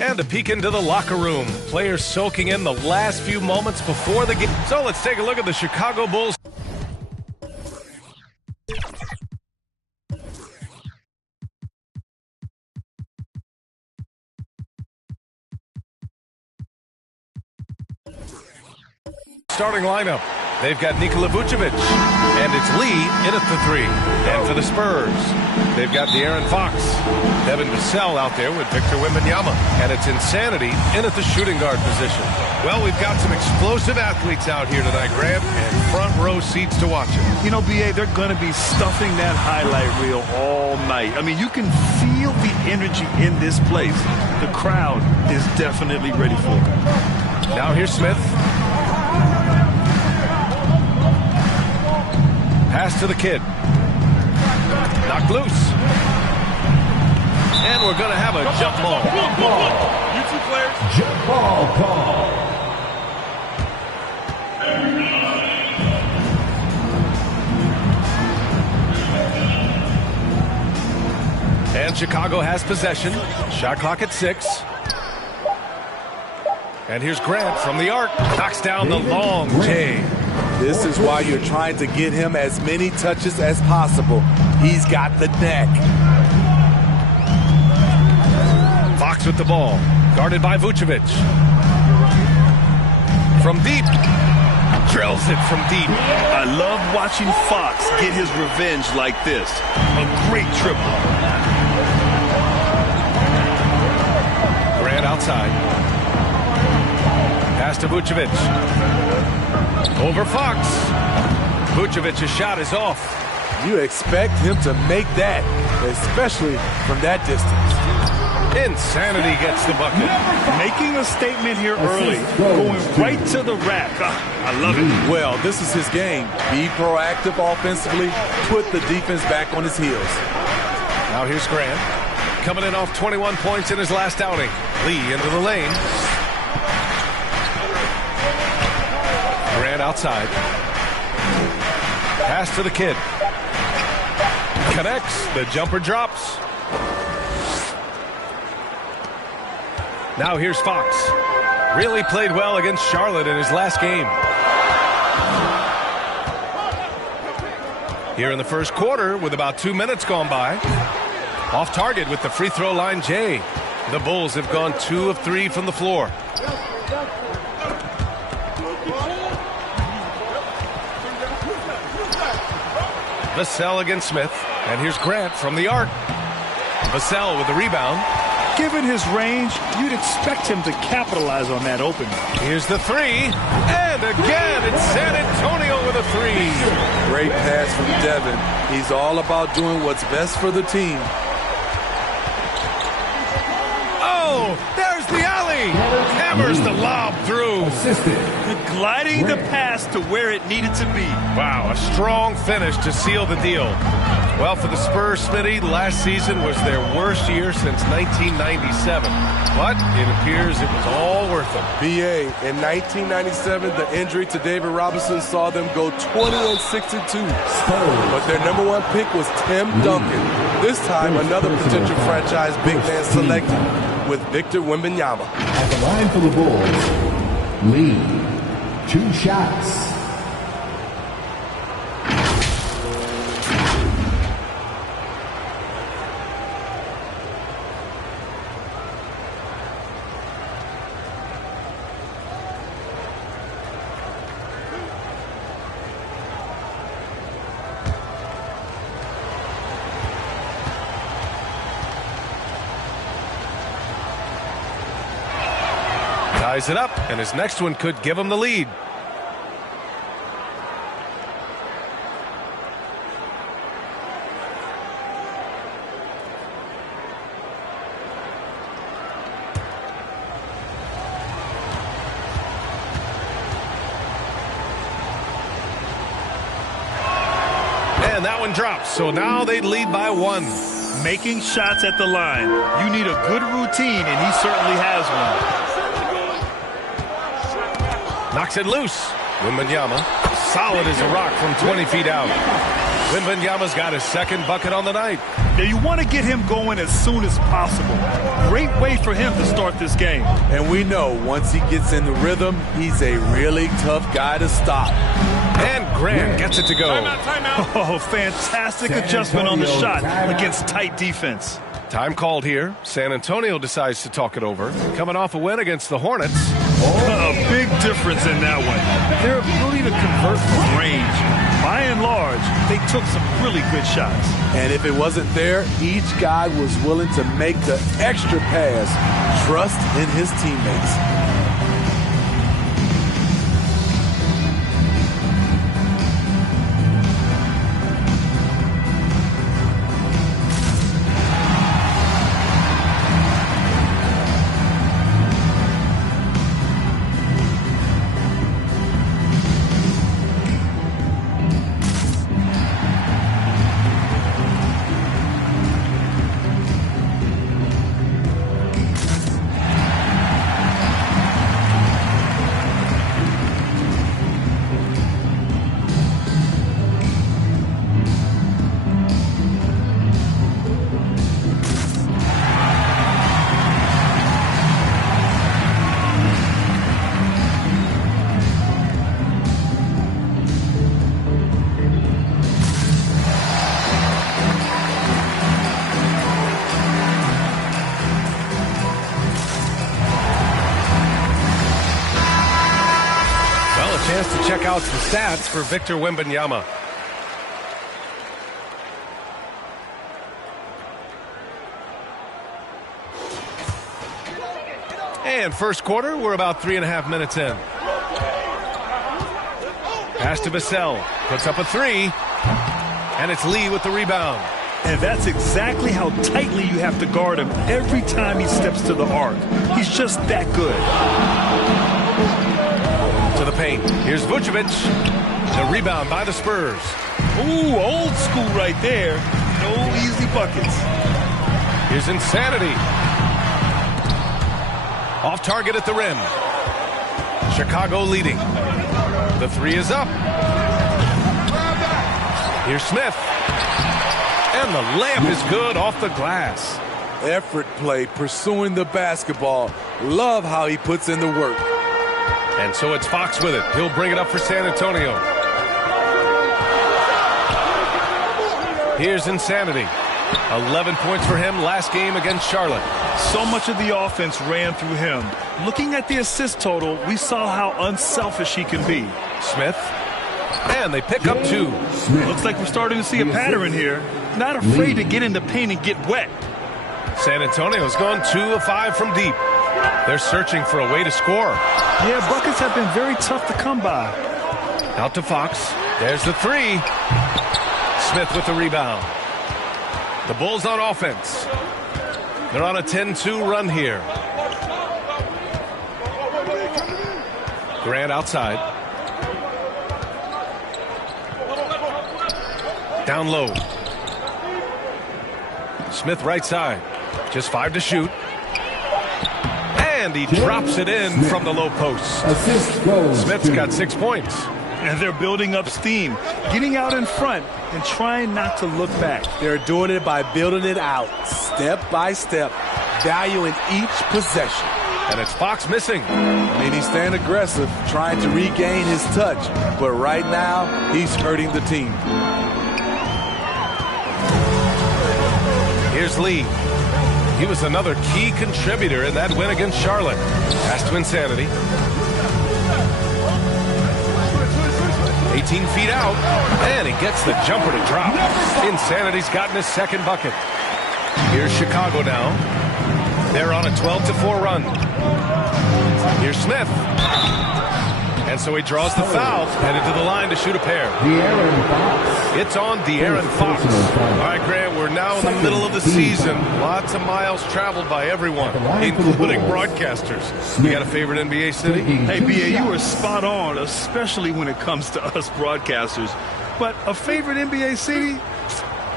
And a peek into the locker room. Players soaking in the last few moments before the game. So let's take a look at the Chicago Bulls. Starting lineup. They've got Nikola Vucevic, and it's Lee in at the 3. And for the Spurs, they've got De'Aaron Fox, Devin Vassell out there with Victor Wembanyama, and it's Insanity in at the shooting guard position. Well, we've got some explosive athletes out here tonight, Graham, and front row seats to watch it. You know, B.A., they're going to be stuffing that highlight reel all night. I mean, you can feel the energy in this place. The crowd is definitely ready for it. Now here's Smith. Pass to the kid. Knocked loose. And we're going to have a jump ball. You two players. Jump ball call. And Chicago has possession. Shot clock at 6. And here's Grant from the arc. Knocks down the long J. This is why you're trying to get him as many touches as possible. He's got the neck. Fox with the ball. Guarded by Vucevic. From deep. Drills it from deep. I love watching Fox get his revenge like this. A great triple. Grant outside. Pass to Vucevic. Over Fox. Vucevic's shot is off. You expect him to make that, especially from that distance. Insanity gets the bucket. Making a statement here early. Going right to the rack. I love it. Well, this is his game. Be proactive offensively. Put the defense back on his heels. Now here's Grant. Coming in off 21 points in his last outing. Lee into the lane. Grant outside. Pass to the kid. Connects. The jumper drops. Now here's Fox. Really played well against Charlotte in his last game. Here in the first quarter with about 2 minutes gone by. Off target with the free throw line, Jay. The Bulls have gone 2 of 3 from the floor. Vassell against Smith. And here's Grant from the arc. Vassell with the rebound. Given his range, you'd expect him to capitalize on that opening. Here's the 3. And again, it's San Antonio with a 3. Great pass from Devin. He's all about doing what's best for the team. Oh, there's the alley. Hammers the lob through. Gliding the pass to where it needed to be. Wow, a strong finish to seal the deal. Well, for the Spurs, Smitty, last season was their worst year since 1997. But it appears it was all worth it. B.A., in 1997, the injury to David Robinson saw them go 20-62. But their number 1 pick was Tim Duncan. This time, another potential franchise big man selected with Victor Wembanyama. At the line for the Bulls, Lee. 2 shots. Ties it up, and his next one could give him the lead. And that one drops, so now they lead by 1. Making shots at the line. You need a good routine, and he certainly has one. Knocks it loose. Wembanyama, solid as a rock from 20 feet out. Wembanyama's got his second bucket on the night. Now you want to get him going as soon as possible. Great way for him to start this game. And we know once he gets in the rhythm, he's a really tough guy to stop. And Grant gets it to go. Timeout. Oh, fantastic adjustment on the shot against tight defense. Time called here. San Antonio decides to talk it over. Coming off a win against the Hornets. A big difference in that one. Their ability to convert from range. By and large, they took some really good shots. And if it wasn't there, each guy was willing to make the extra pass. Trust in his teammates. To check out some stats for Victor Wembanyama. And first quarter, we're about 3.5 minutes in. Pass to Vassell, puts up a three, and it's Lee with the rebound. And that's exactly how tightly you have to guard him every time he steps to the arc. He's just that good. To the paint. Here's Vucevic. The rebound by the Spurs. Ooh, old school right there. No easy buckets. Here's Insanity. Off target at the rim. Chicago leading. The three is up. Here's Smith. And the layup is good off the glass. Effort play, pursuing the basketball. Love how he puts in the work. And so it's Fox with it. He'll bring it up for San Antonio. Here's Insanity. 11 points for him last game against Charlotte. So much of the offense ran through him. Looking at the assist total, we saw how unselfish he can be. Smith. And they pick up two. Looks like we're starting to see a pattern here. Not afraid to get in the paint and get wet. San Antonio's gone 2 of 5 from deep. They're searching for a way to score. Yeah, buckets have been very tough to come by. Out to Fox. There's the three. Smith with the rebound. The Bulls on offense. They're on a 10-2 run here. Grant outside. Down low. Smith right side. Just 5 to shoot. And he drops it in from the low post. Smith's got 6 points. And they're building up steam, getting out in front and trying not to look back. They're doing it by building it out, step by step, valuing each possession. And it's Fox missing. I mean, he's staying aggressive, trying to regain his touch. But right now, he's hurting the team. Here's Lee. He was another key contributor in that win against Charlotte. Pass to Insanity. 18 feet out, and he gets the jumper to drop. Insanity's gotten his second bucket. Here's Chicago now. They're on a 12-4 run. Here's Smith. And so he draws the foul, headed to the line to shoot a pair. It's on De'Aaron Fox. All right, Grant, we're now in the middle of the season. Lots of miles traveled by everyone, including broadcasters. You got a favorite NBA city? Hey, B.A., you are spot on, especially when it comes to us broadcasters. But a favorite NBA city?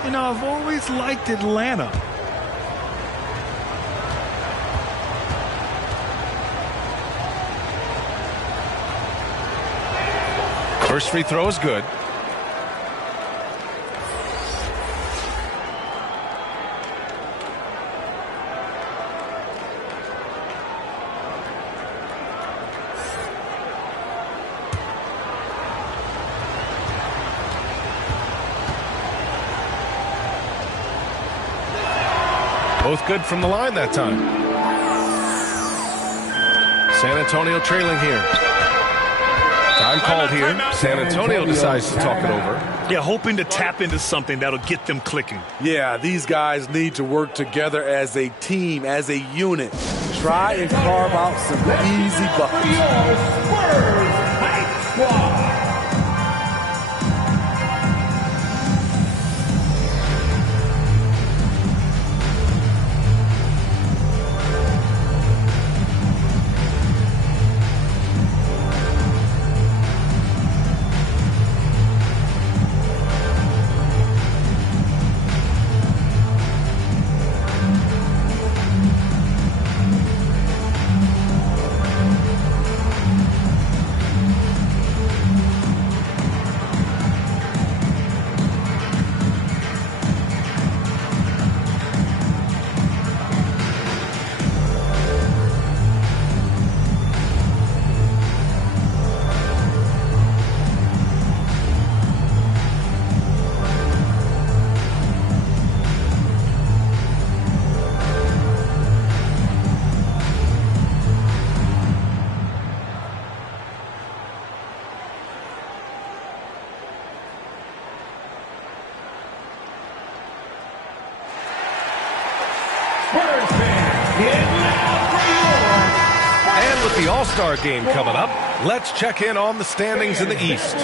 You know, I've always liked Atlanta. First free throw is good. Both good from the line that time. San Antonio trailing here. Time called here. San Antonio decides to talk it over. Yeah, hoping to tap into something that'll get them clicking. Yeah, these guys need to work together as a team, as a unit. Try and carve out some easy buckets. And with the All-Star game coming up, let's check in on the standings in the East.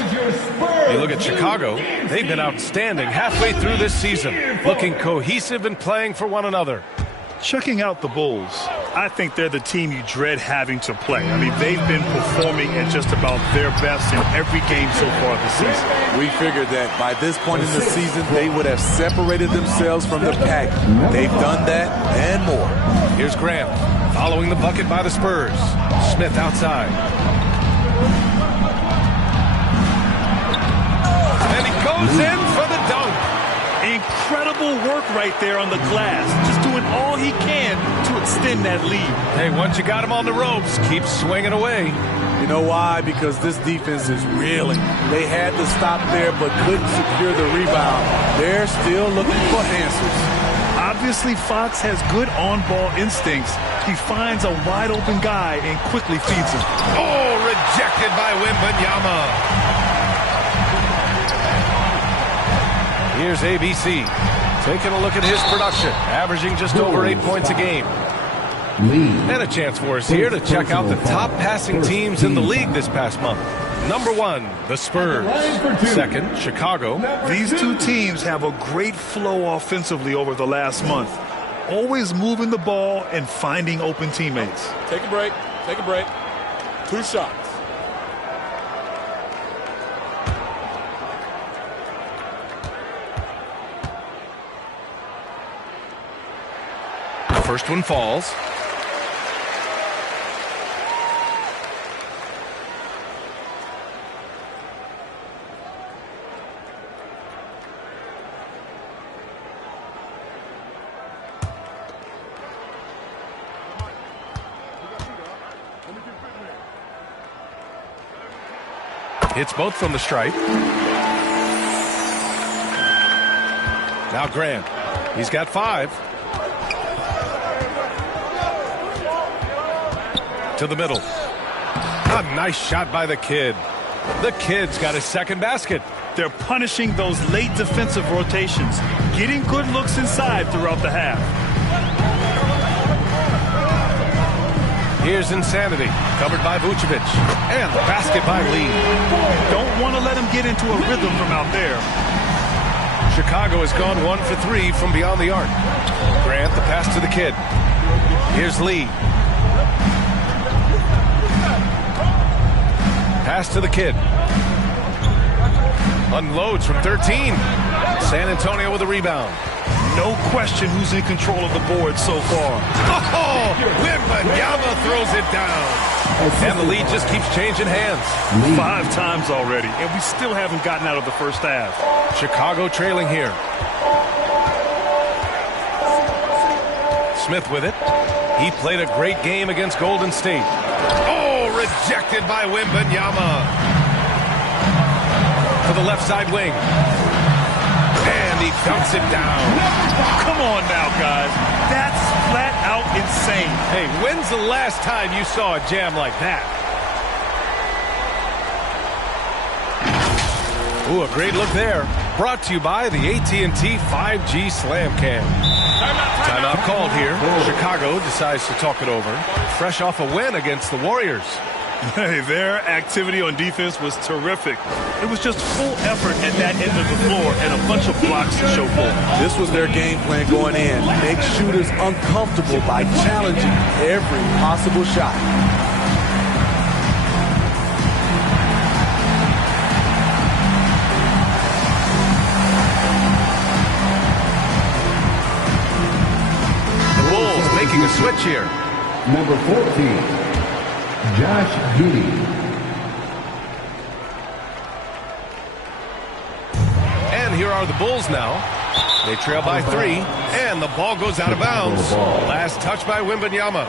You look at Chicago, they've been outstanding halfway through this season, looking cohesive and playing for one another. Checking out the Bulls, I think they're the team you dread having to play. I mean, they've been performing at just about their best in every game so far this season. We figured that by this point in the season, they would have separated themselves from the pack. They've done that and more. Here's Grant, following the bucket by the Spurs. Smith outside. And he goes in for the dunk. Incredible work right there on the glass. Just doing all he can to extend that lead. Hey, once you got him on the ropes, keep swinging away. You know why? Because this defense is reeling. They had to stop there but couldn't secure the rebound. They're still looking for answers. Obviously, Fox has good on-ball instincts. He finds a wide-open guy and quickly feeds him. Oh, rejected by Wembanyama. Here's ABC, taking a look at his production, averaging just over 8 points a game. And a chance for us here to check out the top passing teams in the league this past month. Number 1, the Spurs. Second, Chicago. These two teams have a great flow offensively over the last month. Always moving the ball and finding open teammates. Take a break. Take a break. 2 shots. First one falls. Hits both from the stripe. Now Grant. He's got 5. To the middle. A nice shot by the kid. The kid's got his second basket. They're punishing those late defensive rotations, getting good looks inside throughout the half. Here's Insanity, covered by Vucevic. And the basket by Lee. Don't want to let him get into a rhythm from out there. Chicago has gone 1 for 3 from beyond the arc. Grant, the pass to the kid. Here's Lee. Pass to the kid. Unloads from 13. San Antonio with a rebound. No question who's in control of the board so far. Oh, Wembanyama throws it down. And the lead just keeps changing hands. 5 times already, and we still haven't gotten out of the first half. Chicago trailing here. Smith with it. He played a great game against Golden State. Oh, rejected by Wembanyama. To the left side wing. And And he dunks it down. Come on now, guys. That's flat out insane. Hey, when's the last time you saw a jam like that? Ooh, a great look there. Brought to you by the AT&T 5G Slam Cam. Timeout called here. Chicago decides to talk it over. Fresh off a win against the Warriors. Hey, their activity on defense was terrific. It was just full effort at that end of the floor and a bunch of blocks to show for it. This was their game plan going in. Make shooters uncomfortable by challenging every possible shot. Making a switch here. Number 14, Josh Giddey. And here are the Bulls now. They trail by 3, and the ball goes out of bounds. Last touch by Wembanyama.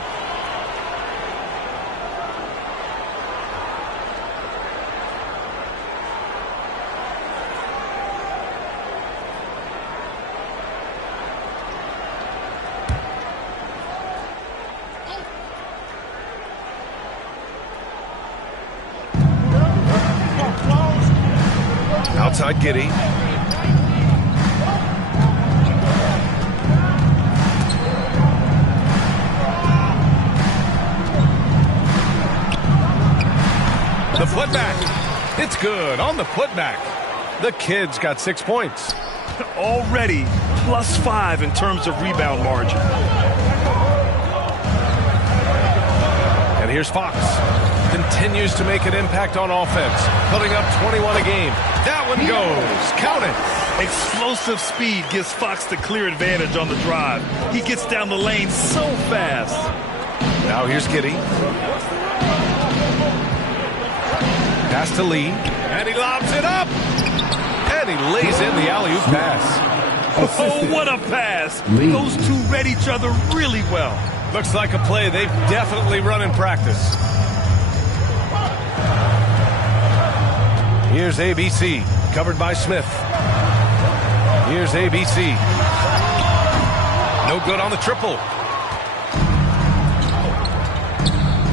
Outside Giddey. The putback. It's good on the putback. The kid's got 6 points. Already +5 in terms of rebound margin. And here's Fox. Continues to make an impact on offense, putting up 21 a game. That one goes. Count it. Explosive speed gives Fox the clear advantage on the drive. He gets down the lane so fast. Now here's Giddey. Pass to Lee, and he lobs it up. And he lays in the alley-oop pass. Oh, what a pass. Lee. Those two read each other really well. Looks like a play they've definitely run in practice. Here's ABC, covered by Smith. Here's ABC. No good on the triple.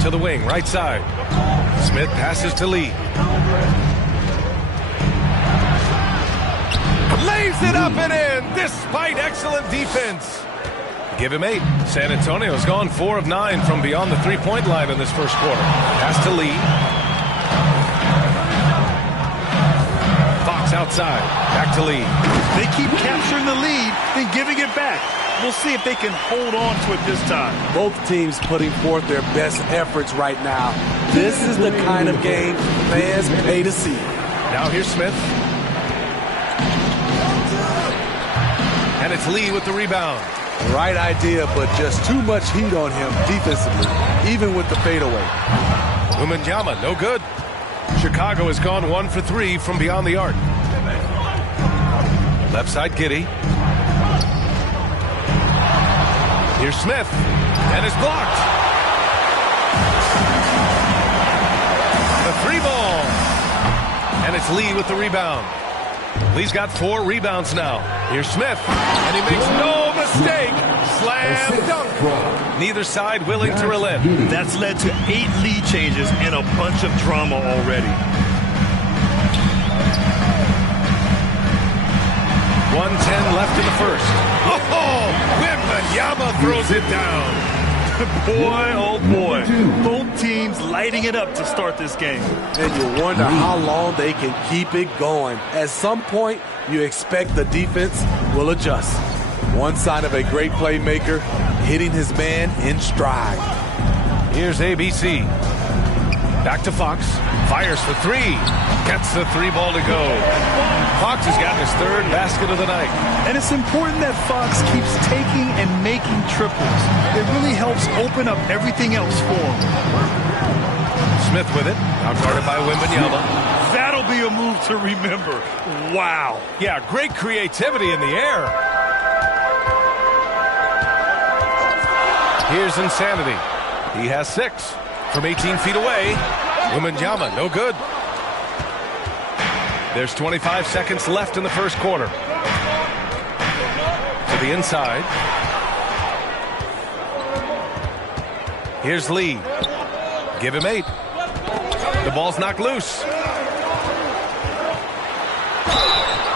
To the wing, right side. Smith passes to Lee. Lays it up and in, despite excellent defense. Give him 8. San Antonio's gone 4 of 9 from beyond the 3-point line in this first quarter. Pass to Lee. Outside, back to Lee. They keep capturing the lead, then giving it back. We'll see if they can hold on to it this time. Both teams putting forth their best efforts right now. This is the kind of game fans pay to see. Now here's Smith. And it's Lee with the rebound. Right idea, but just too much heat on him defensively, even with the fadeaway. Wembanyama, no good. Chicago has gone 1 for 3 from beyond the arc. Left side, Giddey. Here's Smith, and it's blocked. The 3 ball. And it's Lee with the rebound. Lee's got 4 rebounds now. Here's Smith, and he makes no mistake. Slam dunk. Neither side willing to relent. That's led to 8 lead changes and a bunch of drama already. 1:10 left in the first. Oh, Wembanyama throws it down. Boy, oh boy. Both teams lighting it up to start this game. And you wonder how long they can keep it going. At some point, you expect the defense will adjust. One sign of a great playmaker, hitting his man in stride. Here's ABC. Back to Fox. Fires for 3. Gets the 3 ball to go. Fox has gotten his 3rd basket of the night. And it's important that Fox keeps taking and making triples. It really helps open up everything else for him. Smith with it. Now guarded by Wembanyama. That'll be a move to remember. Wow. Yeah, great creativity in the air. Here's Insanity. He has 6 from 18 feet away. Wembanyama, no good. There's 25 seconds left in the first quarter. to the inside. Here's Lee. Give him 8. The ball's knocked loose.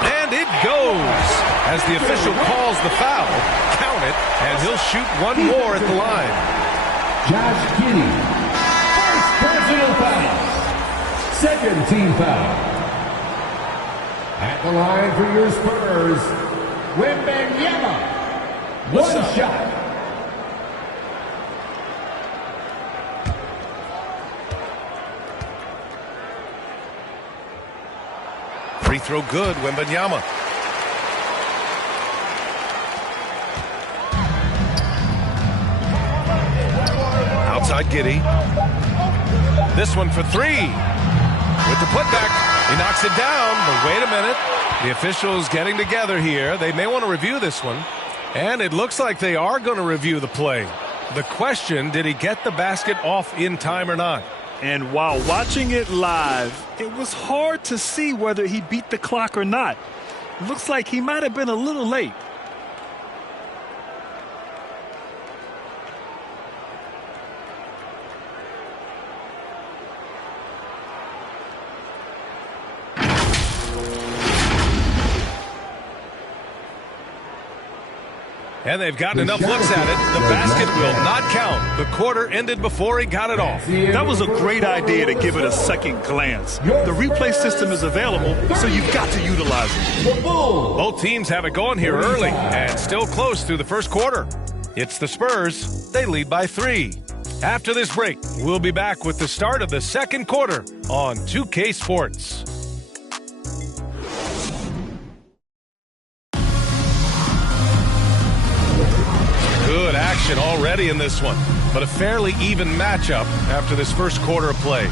And it goes. As the official calls the foul, count it, and he'll shoot one more at the line. Josh Giddey, first personal foul. Second team foul. At the line for your Spurs, Wembanyama. One shot. Free throw good, Wembanyama. Outside Giddey. This one for 3. With the putback, he knocks it down, but wait a minute. The officials getting together here. They may want to review this one. And it looks like they are going to review the play. The question, did he get the basket off in time or not? And while watching it live, it was hard to see whether he beat the clock or not. Looks like he might have been a little late. And they've gotten enough looks at it. The basket will not count. The quarter ended before he got it off. That was a great idea to give it a second glance. The replay system is available, so you've got to utilize it. Both teams have it going here early and still close through the first quarter. It's the Spurs. They lead by 3. After this break, we'll be back with the start of the second quarter on 2K Sports. Good action already in this one, but a fairly even matchup after this first quarter of play.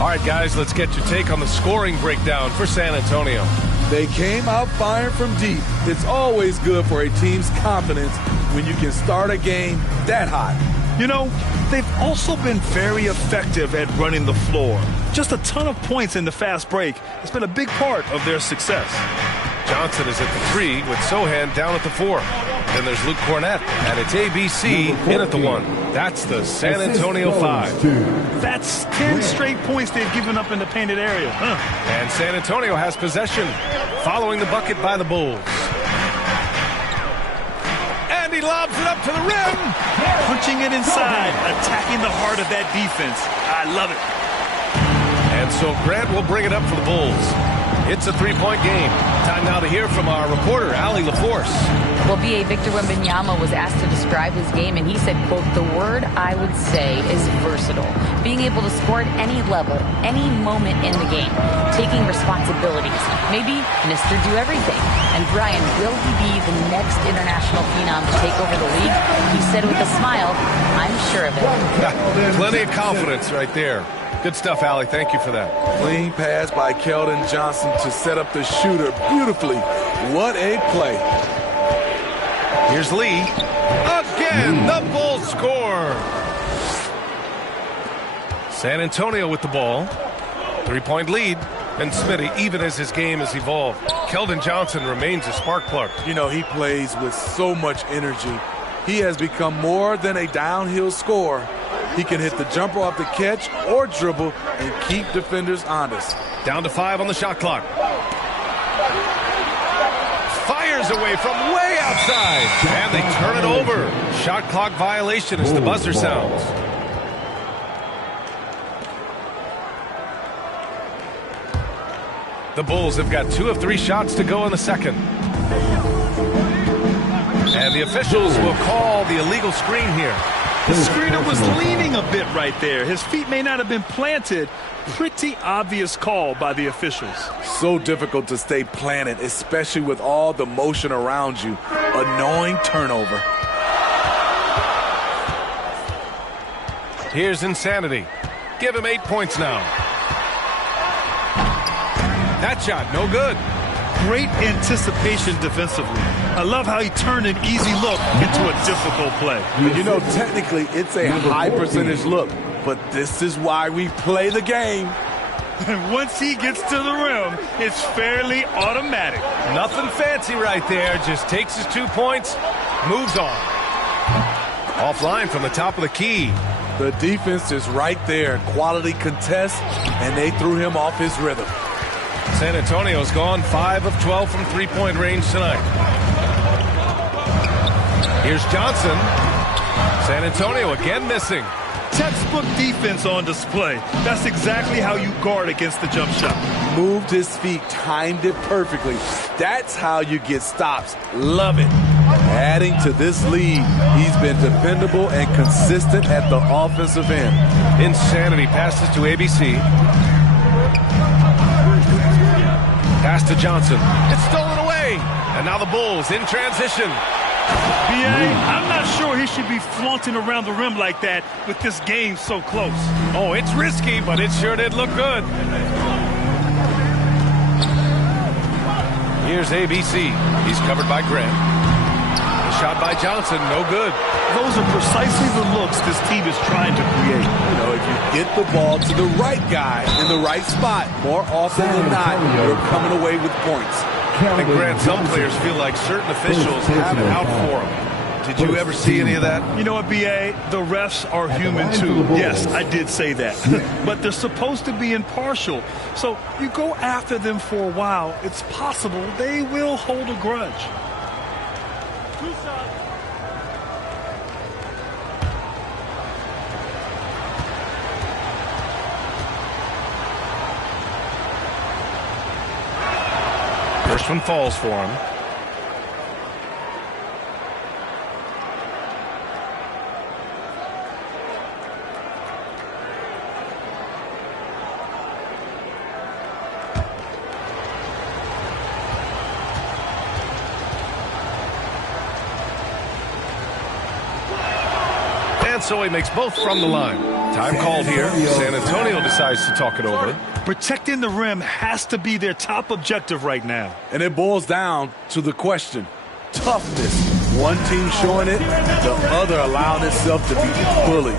All right, guys, let's get your take on the scoring breakdown for San Antonio. They came out firing from deep. It's always good for a team's confidence when you can start a game that hot. You know, they've also been very effective at running the floor. Just a ton of points in the fast break has been a big part of their success. Johnson is at the 3 with Sohan down at the 4. Then there's Luke Cornett, and it's ABC in at the 1. That's the San Antonio 5. That's 10 straight points they've given up in the painted area. And San Antonio has possession, following the bucket by the Bulls. And he lobs it up to the rim. Punching it inside, attacking the heart of that defense. I love it. And so Grant will bring it up for the Bulls. It's a 3-point game. Time now to hear from our reporter, Allie LaForce. Well, B.A. Victor Wembanyama was asked to describe his game, and he said, quote, "The word I would say is versatile. Being able to score at any level, any moment in the game, taking responsibilities. Maybe Mr. Do Everything. And Brian, will he be the next international phenom to take over the league? He said with a smile, I'm sure of it." Plenty of confidence right there. Good stuff, Allie. Thank you for that. Clean pass by Keldon Johnson to set up the shooter beautifully. What a play. Here's Lee. Again, the Bulls score. San Antonio with the ball. 3-point lead. And Smitty, even as his game has evolved, Keldon Johnson remains a spark plug. You know, he plays with so much energy. He has become more than a downhill scorer. He can hit the jumper off the catch or dribble and keep defenders honest. Down to 5 on the shot clock. Fires away from way outside. And they turn it over. Shot clock violation as the buzzer sounds. The Bulls have got 2 of 3 shots to go in the second. And the officials will call the illegal screen here. The screener was leaning a bit right there. His feet may not have been planted. Pretty obvious call by the officials. So difficult to stay planted, especially with all the motion around you. Annoying turnover. Here's Insanity. Give him 8 points now. That shot, no good. Great anticipation defensively. I love how he turned an easy look into a difficult play. You know, technically, it's a high percentage look, but this is why we play the game. And once he gets to the rim, it's fairly automatic. Nothing fancy right there. Just takes his 2 points, moves on. Offline from the top of the key. The defense is right there. Quality contest, and they threw him off his rhythm. San Antonio's gone 5 of 12 from three-point range tonight. Here's Johnson. San Antonio again missing. Textbook defense on display. That's exactly how you guard against the jump shot. Moved his feet, timed it perfectly. That's how you get stops. Love it. Adding to this lead, he's been dependable and consistent at the offensive end. Insanity passes to ABC. Pass to Johnson. It's stolen away. And now the Bulls in transition. B.A., I'm not sure he should be flaunting around the rim like that with this game so close. Oh, it's risky, but it sure did look good. Here's ABC. He's covered by Grant. The shot by Johnson, no good. Those are precisely the looks this team is trying to create. You know, if you get the ball to the right guy in the right spot, more often than not, you're coming away with points. And Grant, some players feel like certain officials have it out for them. Did you ever see any of that? You know what, B.A.? The refs are human too. Yes, I did say that. But they're supposed to be impartial. So you go after them for a while, it's possible they will hold a grudge. First one falls for him. And so he makes both from the line. Time called here. San Antonio decides to talk it over. Protecting the rim has to be their top objective right now. And it boils down to the question. Toughness. One team showing it, the other allowing itself to be bullied.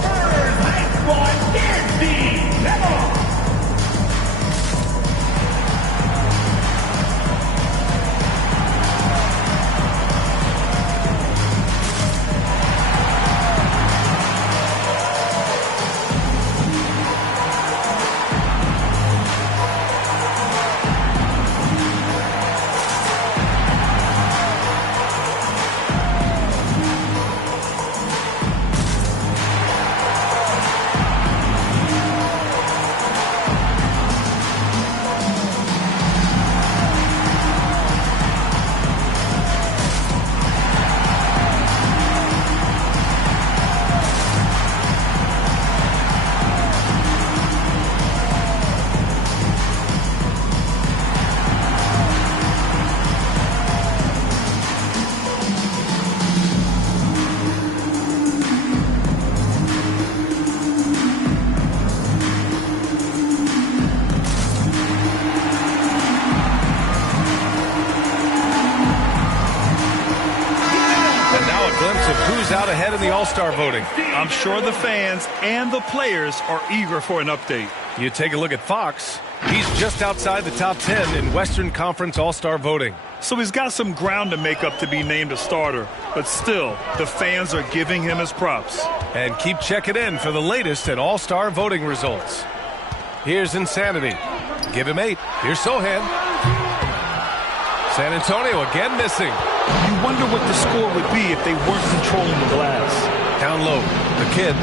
Out ahead in the All-Star voting. I'm sure the fans and the players are eager for an update. You take a look at Fox. He's just outside the top 10 in Western Conference All-Star voting. So he's got some ground to make up to be named a starter, but still, the fans are giving him his props. And keep checking in for the latest at All-Star voting results. Here's Insanity. Give him 8. Here's Sohan. San Antonio again missing. You wonder what the score would be if they weren't controlling the glass. Down low, the kid,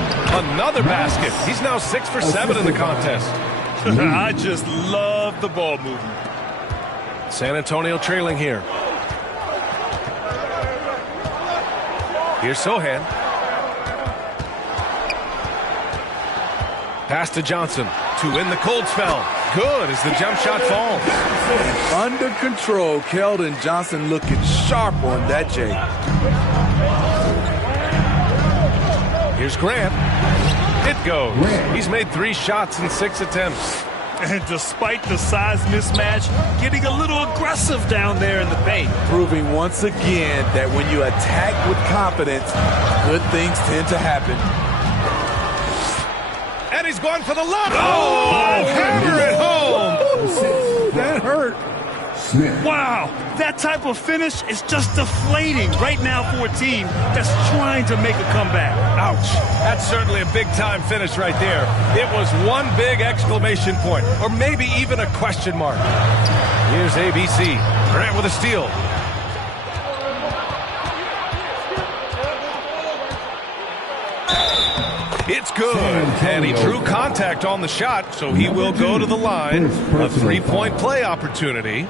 another basket. He's now 6 for 7 in the contest. I just love the ball movement. San Antonio trailing here. Here's Sohan. Pass to Johnson to win the cold spell. Good as the jump shot falls. Under control, Keldon Johnson looking sharp on that J. Here's Grant. It goes. He's made 3 shots in 6 attempts. And despite the size mismatch, getting a little aggressive down there in the paint. Proving once again that when you attack with confidence, good things tend to happen. And he's going for the lob. Oh, hammer it home. hurt. Smith. Wow, that type of finish is just deflating right now for a team that's trying to make a comeback. Ouch. That's certainly a big-time finish right there. It was one big exclamation point, or maybe even a question mark. Here's ABC. Grant with a steal. It's good, and he drew contact on the shot, so he will go to the line. A three-point play opportunity.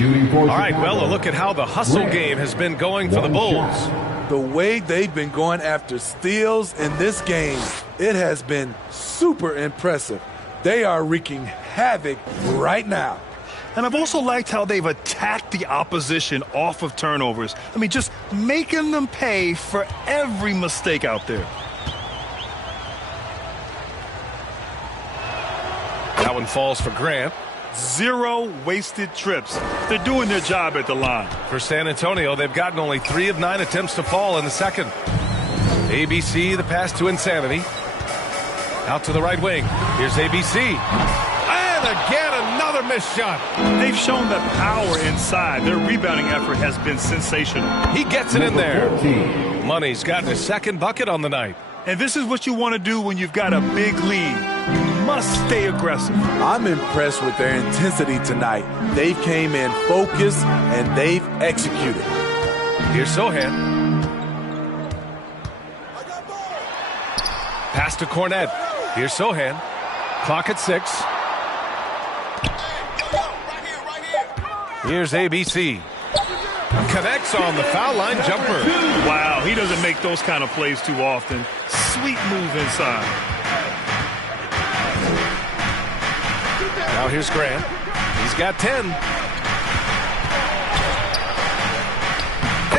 All right, well, a look at how the hustle game has been going for the Bulls. The way they've been going after steals in this game, it has been super impressive. They are wreaking havoc right now. And I've also liked how they've attacked the opposition off of turnovers. I mean, just making them pay for every mistake out there. That one falls for Grant. 0 wasted trips. They're doing their job at the line. For San Antonio, they've gotten only 3 of 9 attempts to fall in the second. ABC, the pass to Insanity. Out to the right wing. Here's ABC. And again, another missed shot. They've shown that power inside. Their rebounding effort has been sensational. He gets it in there. Money's gotten his second bucket on the night. And this is what you want to do when you've got a big lead. You must stay aggressive. I'm impressed with their intensity tonight. They came in focused and they've executed. Here's Sohan. Pass to Cornette. Here's Sohan. Clock at 6. Here's ABC. Connects on the foul line jumper. Wow, he doesn't make those kind of plays too often. Sweet move inside. Now here's Grant. He's got 10.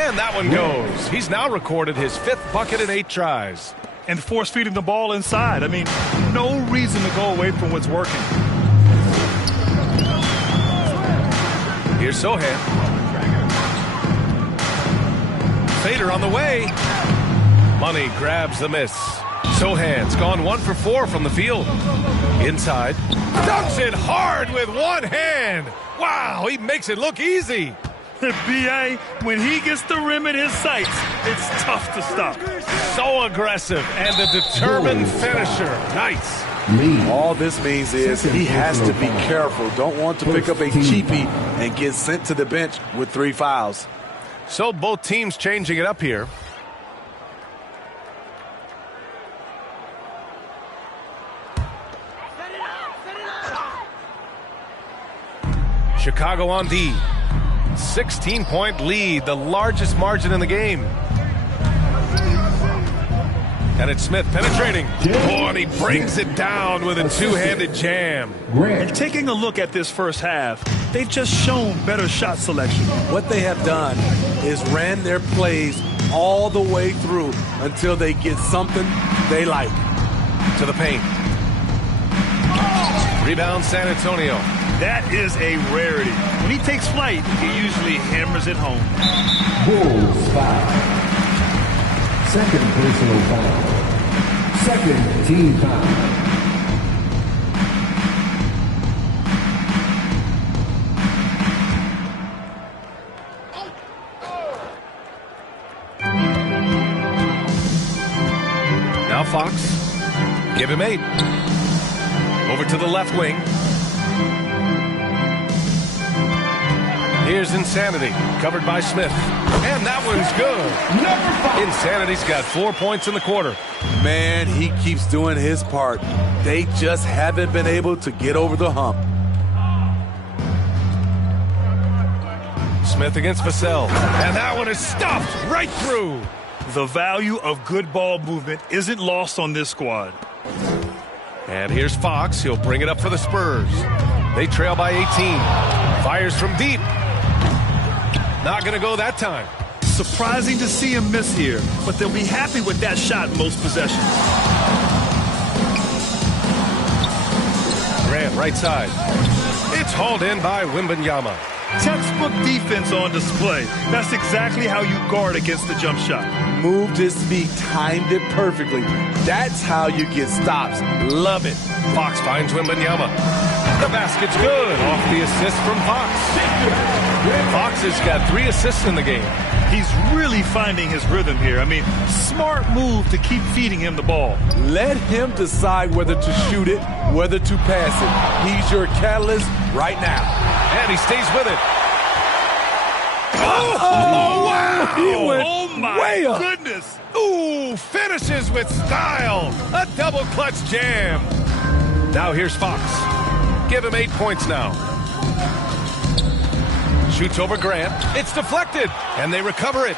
And that one goes. He's now recorded his 5th bucket in 8 tries. And force feeding the ball inside. I mean, no reason to go away from what's working. Here's Sohan. Fader on the way. Money grabs the miss. Sohan's gone 1 for 4 from the field. Inside. Dunks it hard with one hand. Wow, he makes it look easy. B.A., when he gets the rim in his sights, it's tough to stop. So aggressive and a determined finisher. Nice. All this means is he has to be careful. Don't want to pick up a cheapie and get sent to the bench with 3 fouls. So both teams changing it up here. Chicago on D. 16-point lead, the largest margin in the game. And it's Smith penetrating. Oh, and he brings it down with a two-handed jam. And taking a look at this first half, they've just shown better shot selection. What they have done is ran their plays all the way through until they get something they like. To the paint. Rebound San Antonio. That is a rarity. When he takes flight, he usually hammers it home. Bulls foul. Second personal foul. Second team foul. Now Fox. Give him 8. Over to the left wing. Here's Insanity, covered by Smith. And that one's good. Insanity's got 4 points in the quarter. Man, he keeps doing his part. They just haven't been able to get over the hump. Smith against Vassell. And that one is stuffed right through. The value of good ball movement isn't lost on this squad. And here's Fox. He'll bring it up for the Spurs. They trail by 18. Fires from deep. Not going to go that time. Surprising to see him miss here, but they'll be happy with that shot most possessions. Grant, right side. It's hauled in by Wembanyama. Textbook defense on display. That's exactly how you guard against the jump shot. Moved his feet, timed it perfectly. That's how you get stops. Love it. Fox finds Wembanyama. The basket's good off the assist from Fox. Fox has got 3 assists in the game. He's really finding his rhythm here. I mean, smart move to keep feeding him the ball. Let him decide whether to shoot it, whether to pass it. He's your catalyst right now. And he stays with it. Oh, wow! He went Oh, my way up. goodness. Ooh, finishes with style. A double clutch jam. Now here's Fox. Give him 8 points now. Shoots over Grant. It's deflected, and they recover it.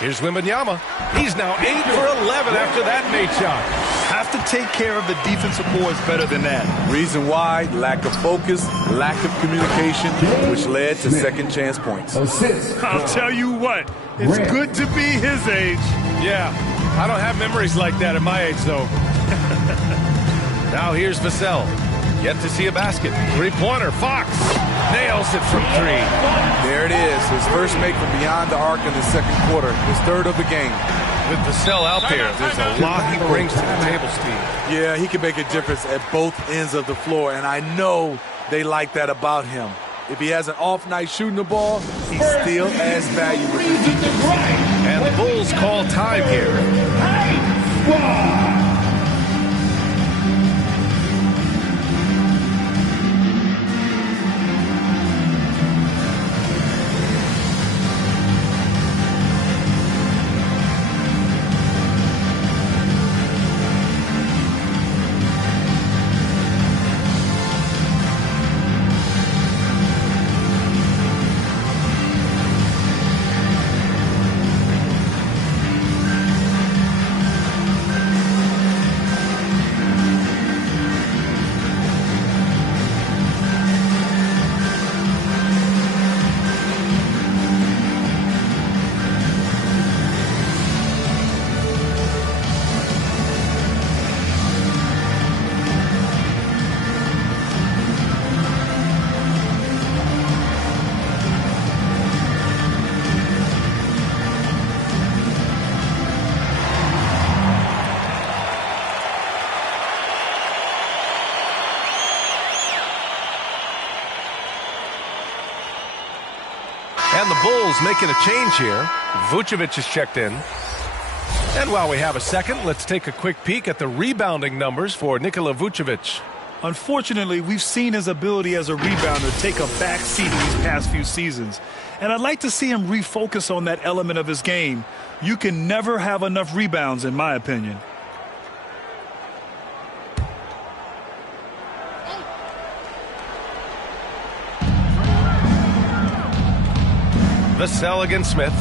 Here's Wembanyama. He's now 8 for 11 after that made shot. Have to take care of the defensive boards better than that. Reason why, lack of focus, lack of communication, which led to second chance points. Assist. I'll tell you what, it's good to be his age. Yeah, I don't have memories like that at my age, though. Now here's Vassell. Yet to see a basket. 3-pointer. Fox nails it from 3. There it is. His first make from beyond the arc in the second quarter. His third of the game. With Vassell out there, there's a lot he brings to the table, Steve. Yeah, he can make a difference at both ends of the floor, and I know they like that about him. If he has an off night shooting the ball, he still adds value with his defense. And the Bulls call time here. And the Bulls making a change here. Vucevic is checked in. And while we have a second, let's take a quick peek at the rebounding numbers for Nikola Vucevic. Unfortunately, we've seen his ability as a rebounder take a back seat in these past few seasons. And I'd like to see him refocus on that element of his game. You can never have enough rebounds, in my opinion. Vassell against Smith.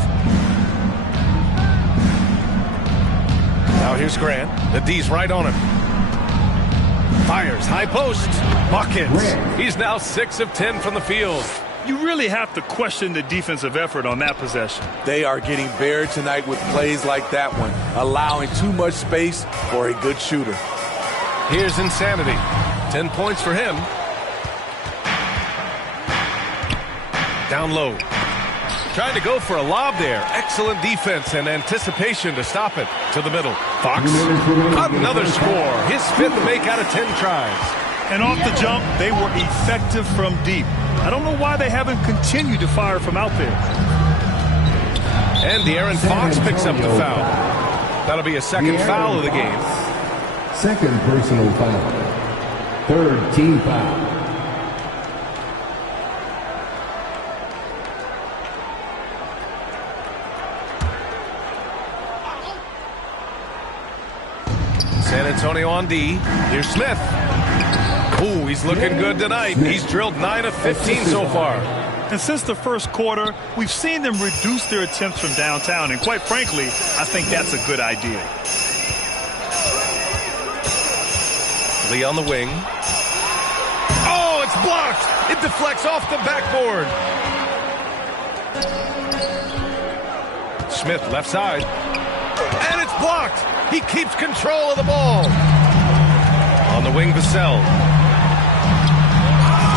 Now here's Grant. The D's right on him. Fires, high post. Buckets. He's now 6 of 10 from the field. You really have to question the defensive effort on that possession. They are getting buried tonight with plays like that one, allowing too much space for a good shooter. Here's Insanity. 10 points for him. Down low. Trying to go for a lob there. Excellent defense and anticipation to stop it. To the middle. Fox. Another score. His 5th make out of 10 tries. And off the jump, they were effective from deep. I don't know why they haven't continued to fire from out there. And De'Aaron Fox picks up the foul. That'll be a second foul of the game. Second personal foul. Third team foul. San Antonio on D. Here's Smith. Ooh, he's looking good tonight. He's drilled 9 of 15 so far. And since the first quarter, we've seen them reduce their attempts from downtown. And quite frankly, I think that's a good idea. Lee on the wing. Oh, it's blocked. It deflects off the backboard. Smith left side. And it's blocked. He keeps control of the ball. On the wing, Vassell.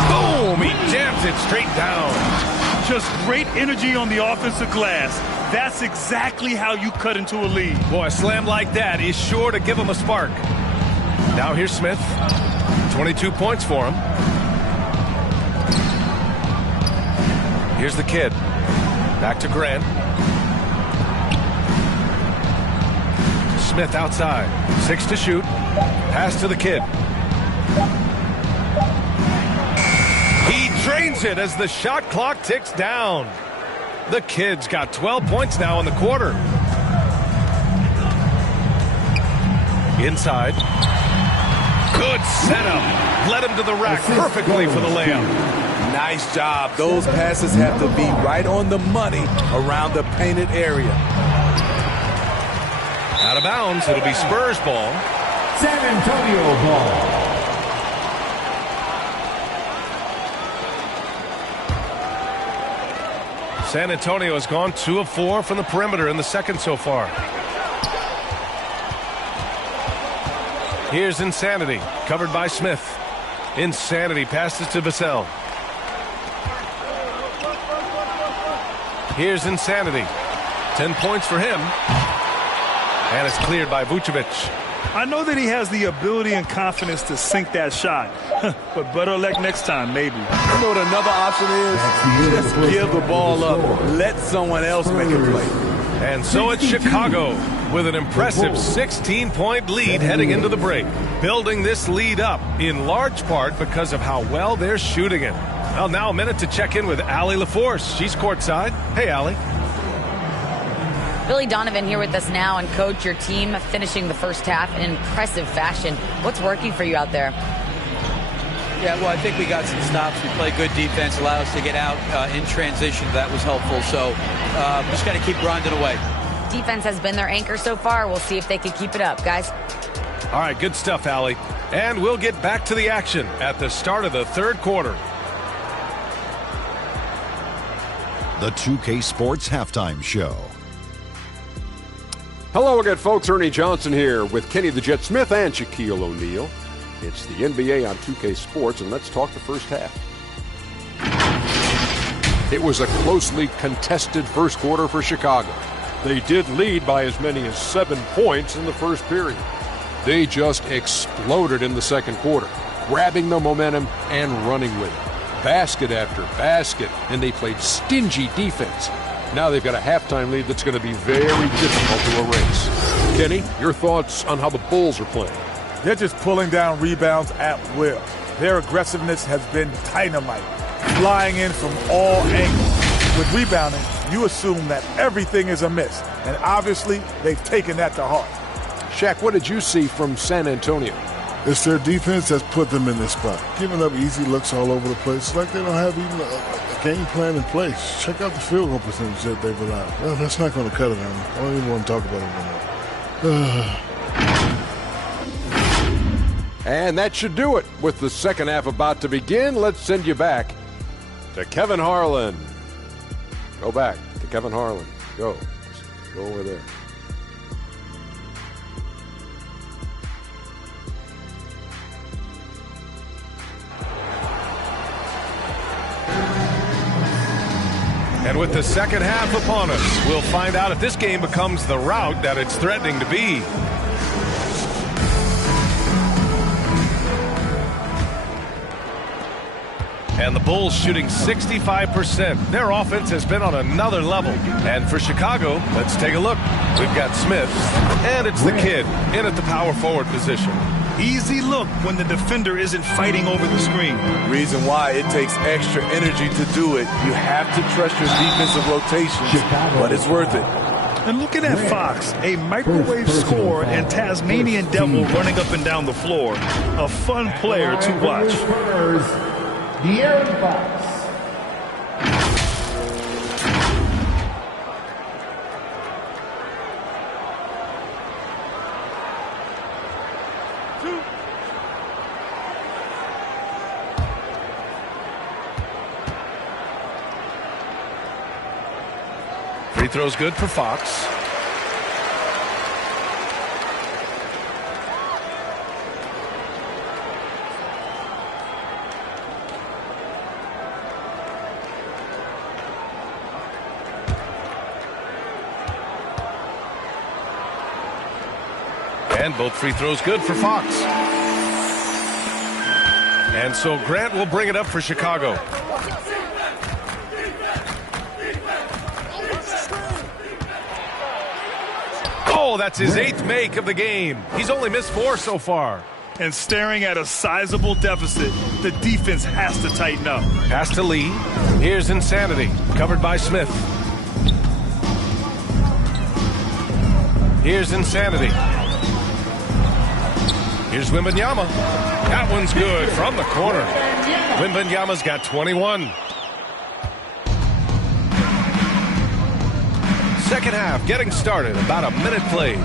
Boom! He jams it straight down. Just great energy on the offensive glass. That's exactly how you cut into a lead. Boy, a slam like that is sure to give him a spark. Now here's Smith. 22 points for him. Here's the kid. Back to Grant. Smith outside. 6 to shoot. Pass to the kid. He drains it as the shot clock ticks down. The kid's got 12 points now in the quarter. Inside. Good setup. Led him to the rack perfectly for the layup. Nice job. Those passes have to be right on the money around the painted area. Out of bounds. It'll be Spurs ball. San Antonio ball. San Antonio has gone 2 of 4 from the perimeter in the second so far. Here's Insanity, covered by Smith. Insanity passes to Vassell. Here's Insanity. 10 points for him. And it's cleared by Vucevic. I know that he has the ability and confidence to sink that shot. But better luck next time, maybe. You know what another option is? Just give the ball up. Let someone else make a play. And so it's Chicago with an impressive 16-point lead heading into the break. Building this lead up in large part because of how well they're shooting it. Well, now a minute to check in with Allie LaForce. She's courtside. Hey, Allie. Billy Donovan here with us now, and coach, your team finishing the first half in impressive fashion. What's working for you out there? Yeah, well, I think we got some stops. We played good defense, allowed us to get out in transition. That was helpful. So just got to keep grinding away. Defense has been their anchor so far. We'll see if they can keep it up, guys. All right, good stuff, Allie. And we'll get back to the action at the start of the third quarter. The 2K Sports Halftime Show. Hello again, folks. Ernie Johnson here with Kenny the Jet Smith and Shaquille O'Neal. It's the NBA on 2K Sports, and let's talk the first half. It was a closely contested first quarter for Chicago. They did lead by as many as 7 points in the first period. They just exploded in the second quarter, grabbing the momentum and running with it. Basket after basket, and they played stingy defense. Now they've got a halftime lead that's going to be very difficult to erase. Kenny, your thoughts on how the Bulls are playing? They're just pulling down rebounds at will. Their aggressiveness has been dynamite, flying in from all angles. With rebounding, you assume that everything is amiss, and obviously they've taken that to heart. Shaq, what did you see from San Antonio? It's their defense that's put them in this spot. Giving up easy looks all over the place. It's like they don't have even a game plan in place. Check out the field goal percentage that they've allowed. Well, that's not going to cut it on them. I don't even want to talk about it anymore. And that should do it. With the second half about to begin, let's send you back to Kevin Harlan. Go back to Kevin Harlan. Go. Just go over there. And with the second half upon us, we'll find out if this game becomes the rout that it's threatening to be. And the Bulls shooting 65%. Their offense has been on another level. And for Chicago, let's take a look. We've got Smith, and it's the kid in at the power forward position. Easy look when the defender isn't fighting over the screen. Reason why it takes extra energy to do it. You have to trust your defensive rotations, but it's worth it. And looking at Fox, a microwave scorer and Tasmanian devil running up and down the floor. A fun player to watch. De'Aaron Fox. Free throw's good for Fox. And both free throws good for Fox. And so Grant will bring it up for Chicago. Oh, that's his 8th make of the game. He's only missed 4 so far. And staring at a sizable deficit, the defense has to tighten up. Pass to Lee. Here's Insanity, covered by Smith. Here's Insanity. Here's Wembanyama. That one's good from the corner. Wembanyama's got 21. Second half getting started. About a minute played.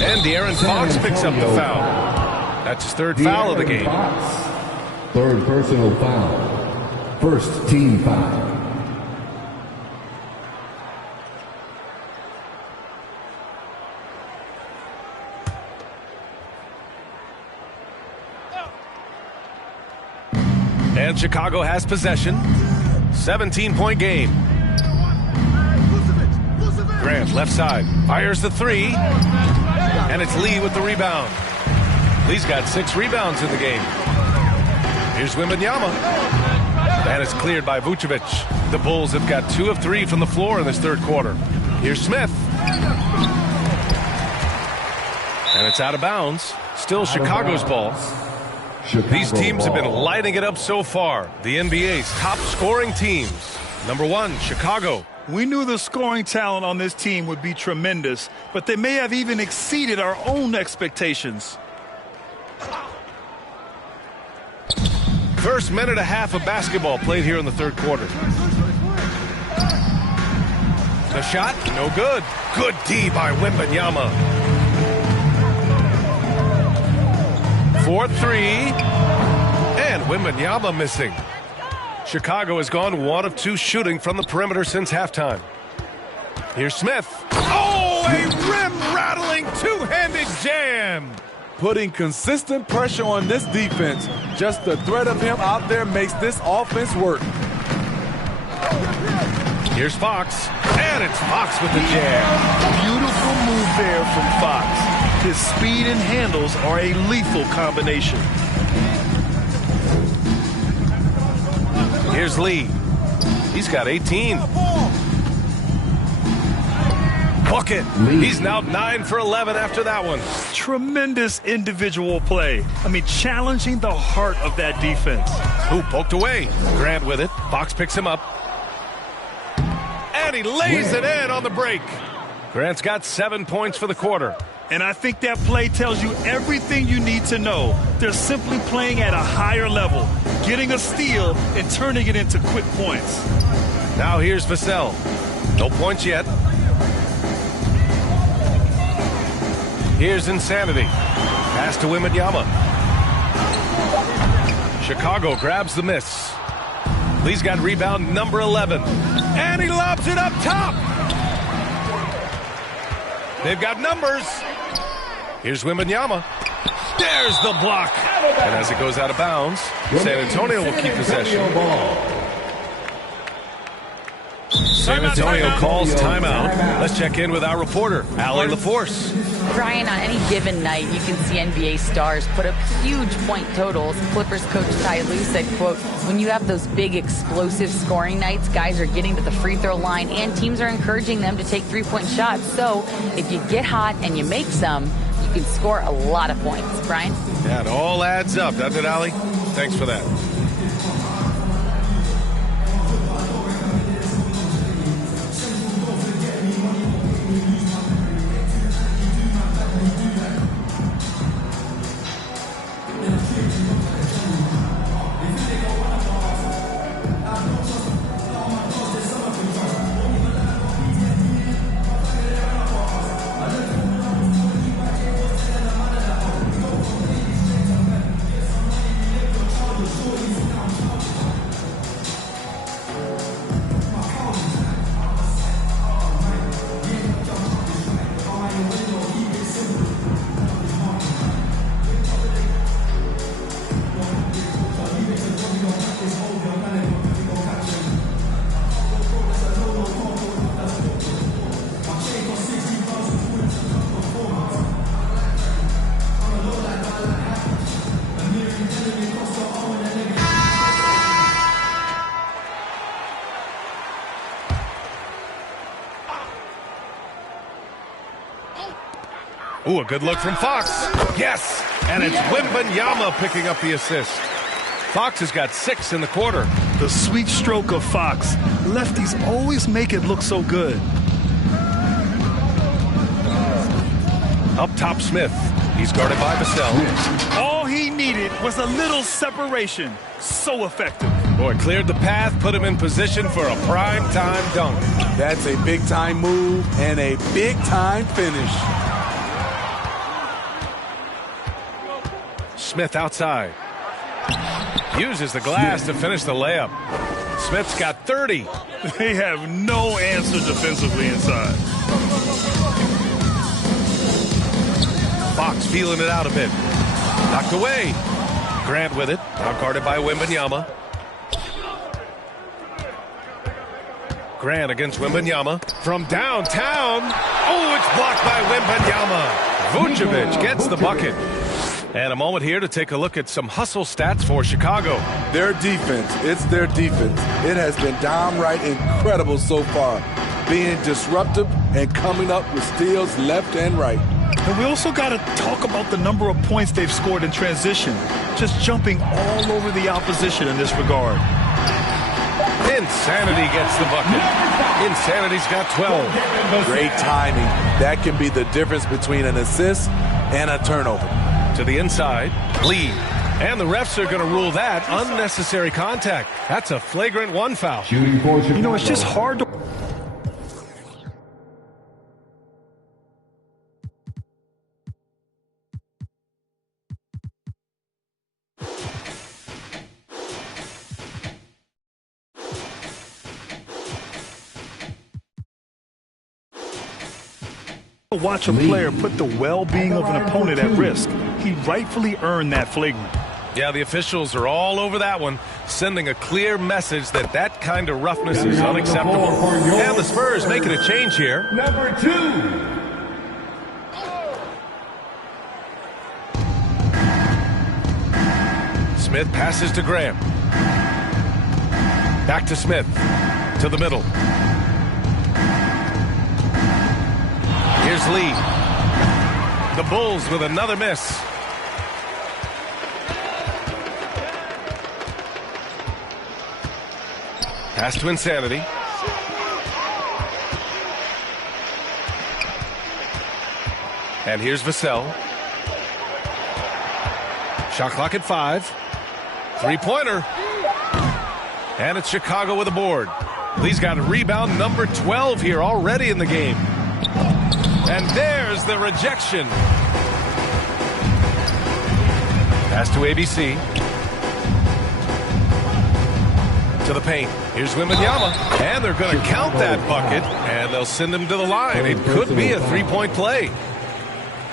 And De'Aaron Fox picks up the foul. That's his 3rd foul of the game. 3rd personal foul. 1st team foul. And Chicago has possession. 17-point game. Grant, left side, fires the 3. And it's Lee with the rebound. Lee's got 6 rebounds in the game. Here's Wembanyama. And it's cleared by Vucevic. The Bulls have got 2 of 3 from the floor in this 3rd quarter. Here's Smith. And it's out of bounds. Still Chicago's ball. These teams have been lighting it up so far. The NBA's top scoring teams. Number 1, Chicago. We knew the scoring talent on this team would be tremendous, but they may have even exceeded our own expectations. First minute and a half of basketball played here in the 3rd quarter. The shot, no good. Good D by Wembanyama. 4-3. And Wembanyama missing. Chicago has gone 1 of 2 shooting from the perimeter since halftime. Here's Smith. Oh, a rim-rattling 2-handed jam. Putting consistent pressure on this defense. Just the threat of him out there makes this offense work. Here's Fox. And it's Fox with the jam. Beautiful move there from Fox. His speed and handles are a lethal combination. Here's Lee. He's got 18. Bucket. He's now 9 for 11 after that one. Tremendous individual play. I mean, challenging the heart of that defense. Who poked away? Grant with it. Fox picks him up. And he lays it in on the break. Grant's got 7 points for the quarter. And I think that play tells you everything you need to know. They're simply playing at a higher level, getting a steal and turning it into quick points. Now here's Vassell. No points yet. Here's Insanity. Pass to Wembanyama. Chicago grabs the miss. Lee's got rebound number 11. And he lobs it up top. They've got numbers. Here's Wembanyama. There's the block. And as it goes out of bounds, San Antonio will keep possession. San Antonio calls timeout. Let's check in with our reporter, Allie LaForce. Brian, on any given night, you can see NBA stars put up huge point totals. Clippers coach Ty Lue said, quote, when you have those big explosive scoring nights, guys are getting to the free throw line and teams are encouraging them to take 3-point shots. So if you get hot and you make some, you can score a lot of points. Brian? Yeah, it all adds up, doesn't it, Allie? Thanks for that. Ooh, a good look from Fox. Yes, and it's Wembanyama picking up the assist. Fox has got 6 in the quarter. The sweet stroke of Fox. Lefties always make it look so good. Up top, Smith. He's guarded by Vassell. All he needed was a little separation. So effective. Boy, cleared the path, put him in position for a prime-time dunk. That's a big-time move and a big-time finish. Smith outside. Uses the glass to finish the layup. Smith's got 30. They have no answer defensively inside. Fox feeling it out a bit. Knocked away. Grant with it. Now guarded by Wembanyama. Grant against Wembanyama. From downtown. Oh, it's blocked by Wembanyama. Vucevic gets the bucket. And a moment here to take a look at some hustle stats for Chicago. Their defense, it's their defense. It has been downright incredible so far. Being disruptive and coming up with steals left and right. And we also got to talk about the number of points they've scored in transition. Just jumping all over the opposition in this regard. Insanity gets the bucket. Insanity's got 12. Great timing. That can be the difference between an assist and a turnover. To the inside, Lee. And the refs are going to rule that unnecessary contact. That's a flagrant 1 foul. You know, it's just hard to... watch a player put the well-being of an opponent at risk. He rightfully earned that flagrant. Yeah, the officials are all over that one, sending a clear message that that kind of roughness is unacceptable. And the Spurs making a change here. Number 2. Smith passes to Graham. Back to Smith. To the middle. Here's Lee. The Bulls with another miss. Pass to Insanity. And here's Vassell. Shot clock at 5. Three-pointer. And it's Chicago with a board. Lee's got a rebound number 12 here already in the game. And there's the rejection. Pass to ABC. To the paint. Here's Wembanyama. And they're going to count that bucket. And they'll send him to the line. It could be a three-point play.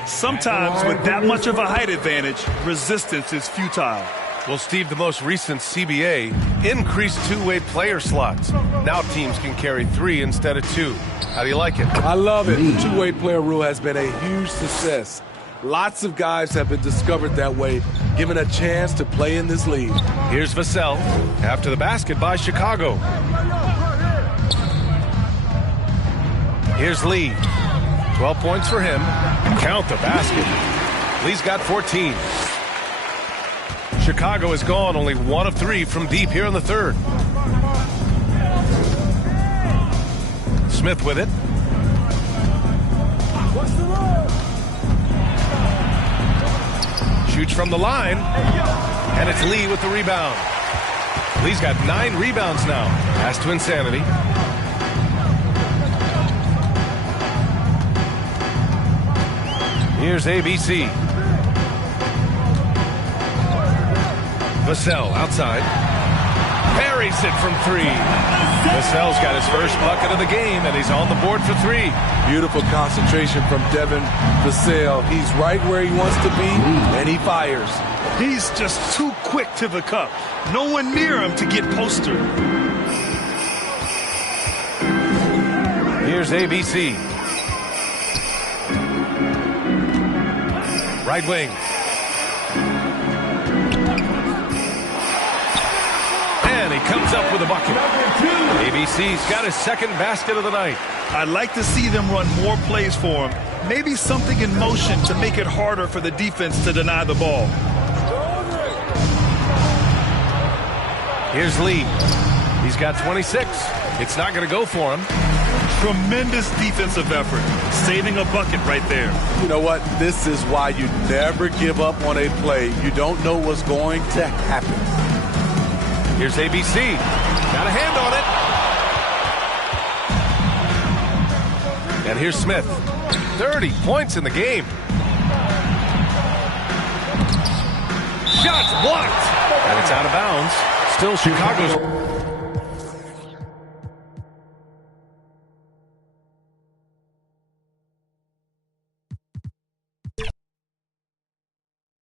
Sometimes with that much of a height advantage, resistance is futile. Well, Steve, the most recent CBA increased two-way player slots. Now teams can carry 3 instead of 2. How do you like it? I love it. The two-way player rule has been a huge success. Lots of guys have been discovered that way, given a chance to play in this league. Here's Vassell after the basket by Chicago. Here's Lee. 12 points for him. Count the basket. Lee's got 14. Chicago has gone only 1 of 3 from deep here in the third. Smith with it. Shoots from the line. And it's Lee with the rebound. Lee's got 9 rebounds now. Pass to Insanity. Here's ABC. Vassell outside. Parries it from 3. Vassell's got his first bucket of the game, and he's on the board for 3. Beautiful concentration from Devin Vassell. He's right where he wants to be, and he fires. He's just too quick to the cup. No one near him to get postered. Here's ABC. Right wing. And he comes up with a bucket. ABC's got his second basket of the night. I'd like to see them run more plays for him. maybe something in motion to make it harder for the defense to deny the ball. Here's Lee. He's got 26. It's not going to go for him. Tremendous defensive effort. Saving a bucket right there. You know what? This is why you never give up on a play. You don't know what's going to happen. Here's ABC. Got a hand on it. And here's Smith. 30 points in the game. Shots blocked. And it's out of bounds. Still Chicago's